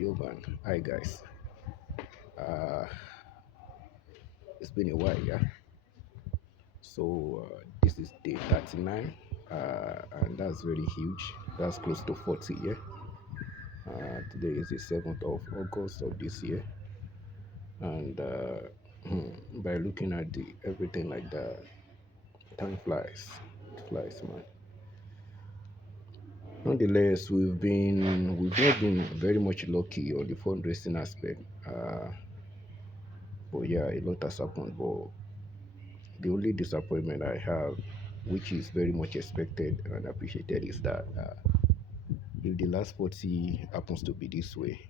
Yo man, hi guys. Uh, it's been a while, yeah. This is day 39, and that's very huge. That's close to 40, yeah. Today is the 7th of August of this year, and by looking at the everything like that, time flies. It flies, man. Nonetheless, we've not been very much lucky on the fundraising aspect. But yeah, a lot has happened. But the only disappointment I have, which is very much expected and appreciated, is that if the last 40 happens to be this way,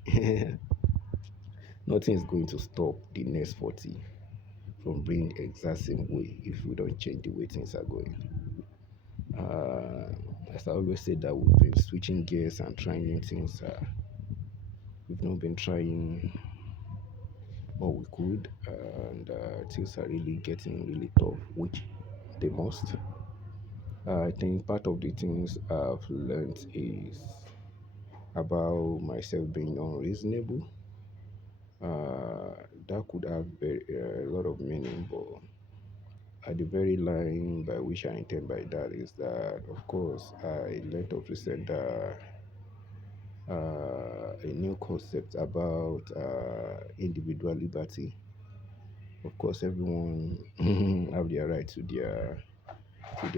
nothing is going to stop the next 40 from being the exact same way if we don't change the way things are going. Uh, as I always say, that we've been switching gears and trying new things. We've not been trying what we could, and things are really getting really tough, which they must. I think part of the things I've learned is about myself being unreasonable. That could have a lot of meaning, but at the very line by which I intend by that is that, of course, I learned of recent a new concept about individual liberty. Of course, everyone have their right to their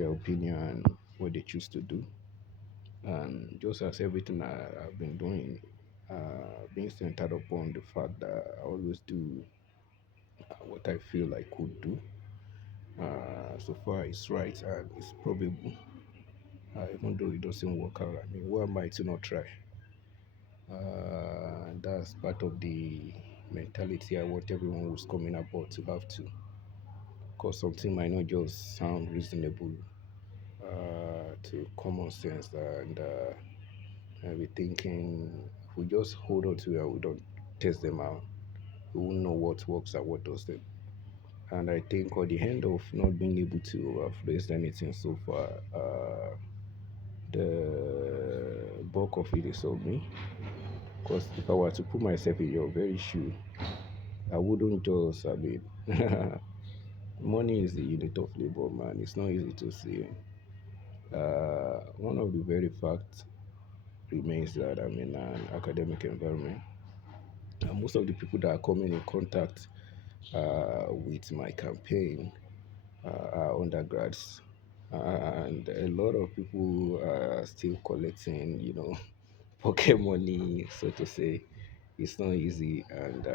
opinion and what they choose to do. And just as everything I've been doing, being centered upon the fact that I always do what I feel I could do. So far, it's right and it's probable, even though it doesn't work out. I mean, who am I to not try? That's part of the mentality I want everyone who's coming aboard to have to. Because something might not just sound reasonable to common sense, and I'll be thinking if we just hold on to it and we don't test them out, we won't know what works and what doesn't. And I think at the end of not being able to have raised anything so far, the bulk of it is on me. Because if I were to put myself in your very shoe, I wouldn't just, I mean, money is the unit of labor, man. It's not easy to see. One of the very facts remains that I'm in an academic environment. And most of the people that are coming in contact with my campaign are undergrads, and a lot of people are still collecting, pocket money, so to say. It's not easy, and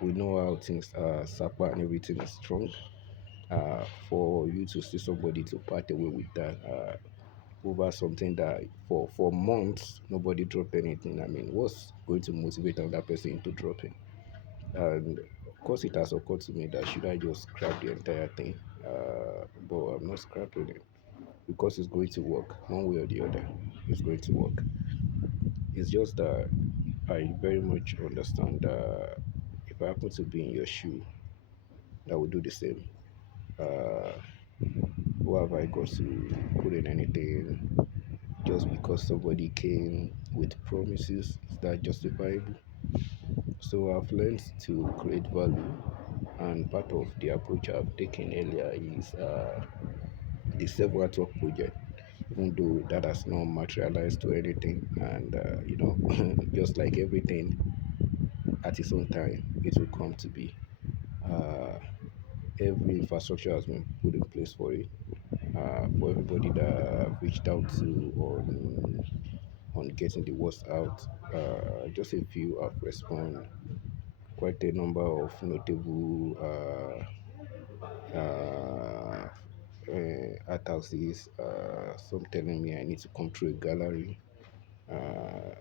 we know how things are. Sapa and everything is strong. For you to see somebody to part away with that over something that for months nobody dropped anything. I mean, what's going to motivate another person into dropping? And of course, it has occurred to me that should I just scrap the entire thing? But I'm not scrapping it because it's going to work one way or the other. It's going to work. It's just that I very much understand that if I happen to be in your shoe, I would do the same. Uh, who have I got to put in anything just because somebody came with promises? Is that justifiable? So I've learned to create value, and part of the approach I've taken earlier is the self-work project, even though that has not materialized to anything. And just like everything at its own time, it will come to be. Uh, every infrastructure has been put in place for it. For everybody that I've reached out to on getting the words out, just a few have responded. Quite a number of notable art houses, some telling me I need to come through a gallery. Uh,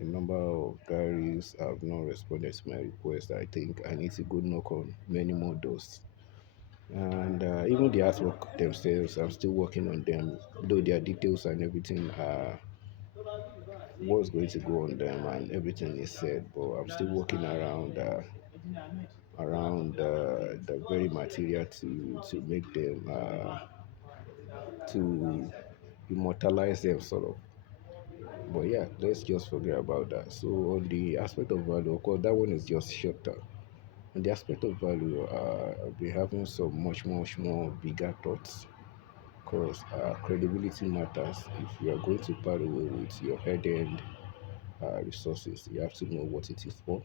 a number of galleries have not responded to my request. I think I need to go knock on many more doors. And even the artwork themselves, I'm still working on them, though their details and everything are what's going to go on them and everything is said, but I'm still working around the very material to make them to immortalize them, sort of. But yeah, let's just forget about that. So on the aspect of value, of course, that one is just short term. On the aspect of value, I'll be having some much more bigger thoughts because credibility matters. If you are going to part away with your head end resources, you have to know what it is for.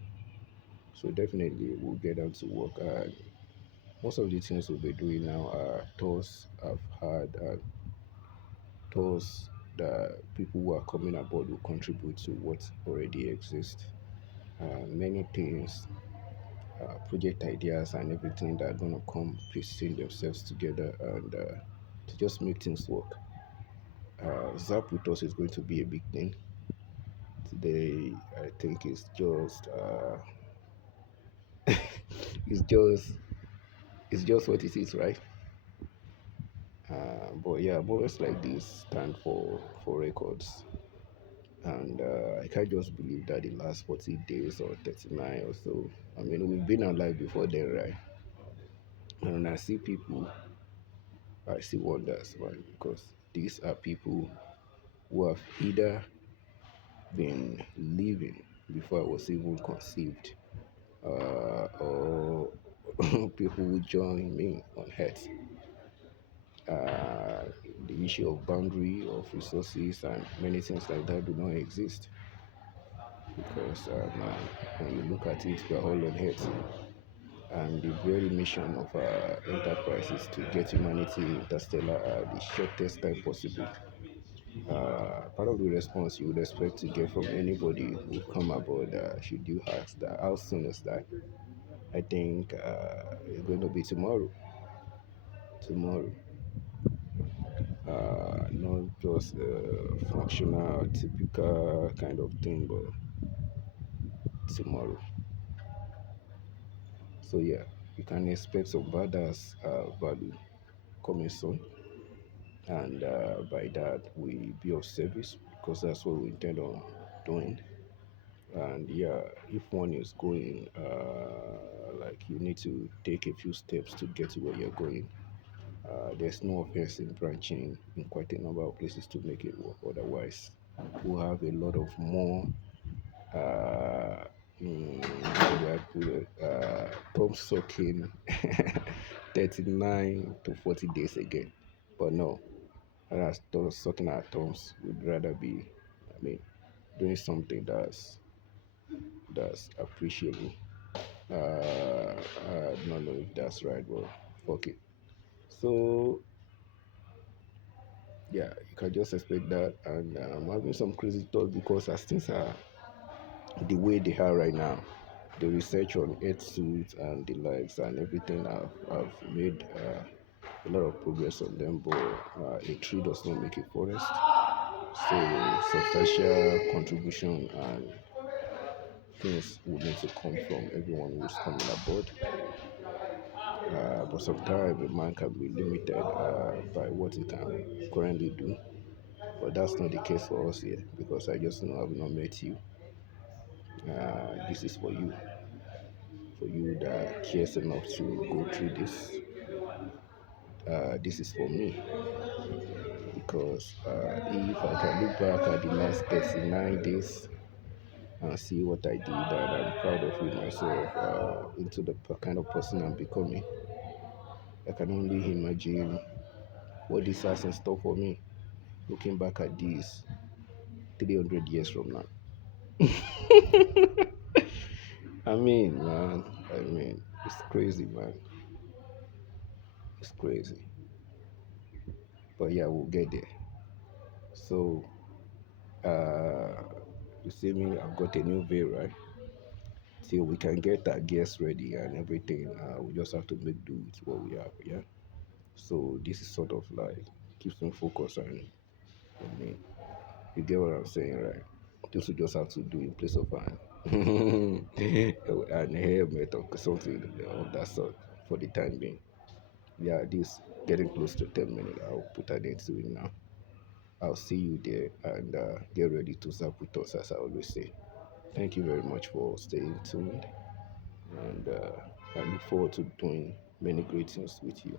So definitely, we'll get down to work. And most of the things we'll be doing now are thoughts I've had and thoughts that people who are coming aboard will contribute to what already exists. Many things, project ideas, and everything that are going to come piecing themselves together and to just make things work. Zapwithus is going to be a big thing. Today, I think it's just, it's just what it is, right? But yeah, moments like this stand for records, and I can't just believe that the last 40 days or 39 or so. I mean, we've been alive before then, right? And when I see people, I see wonders, man, because these are people who have either been living before I was even conceived, or people who join me on Earth. Uh, the issue of boundary of resources and many things like that do not exist because when you look at it, we are all on Earth, and the very mission of our enterprise is to get humanity interstellar at the shortest time possible. Part of the response you would expect to get from anybody who come aboard, should you ask that how soon is that? I think it's going to be tomorrow. Tomorrow, not just a functional, typical kind of thing, but tomorrow. So yeah, you can expect some badass value coming soon, and by that we be of service because that's what we intend on doing. And yeah, if one is going, like you need to take a few steps to get to where you're going. There's no offense in branching in quite a number of places to make it work. Otherwise, we'll have a lot of more, uh, how do I put it, thumb sucking 39 to 40 days again. But no, as those sucking our thumbs, would rather be, I mean, doing something that's appreciable. I don't know if that's right, but fuck it. So yeah, you can just expect that, and I'm having some crazy thoughts because as things are the way they are right now, the research on earth suits and the likes and everything have made a lot of progress on them, but a tree does not make a forest. So substantial contribution and things will need to come from everyone who's coming aboard. But sometimes a man can be limited by what he can currently do. But that's not the case for us here because I just know I've not met you. This is for you that cares enough to go through this. This is for me because if I can look back at the last 39 days and see what I did, and I'm proud of it myself, into the kind of person I'm becoming, I can only imagine what this has in store for me looking back at this 300 years from now. Man, it's crazy, man. It's crazy. But yeah, we'll get there. So, uh, you see me, I've got a new veil, right? Till we can get our guests ready and everything, we just have to make do with what we have, yeah? So, this is sort of like keeps me focused and I mean, you get what I'm saying, right? This we just have to do in place of an an helmet or something of that sort for the time being. Yeah, this getting close to 10 minutes. I'll put an end to it now. I'll see you there and get ready to zap with us, as I always say. Thank you very much for staying tuned, and I look forward to doing many great things with you.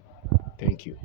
Thank you.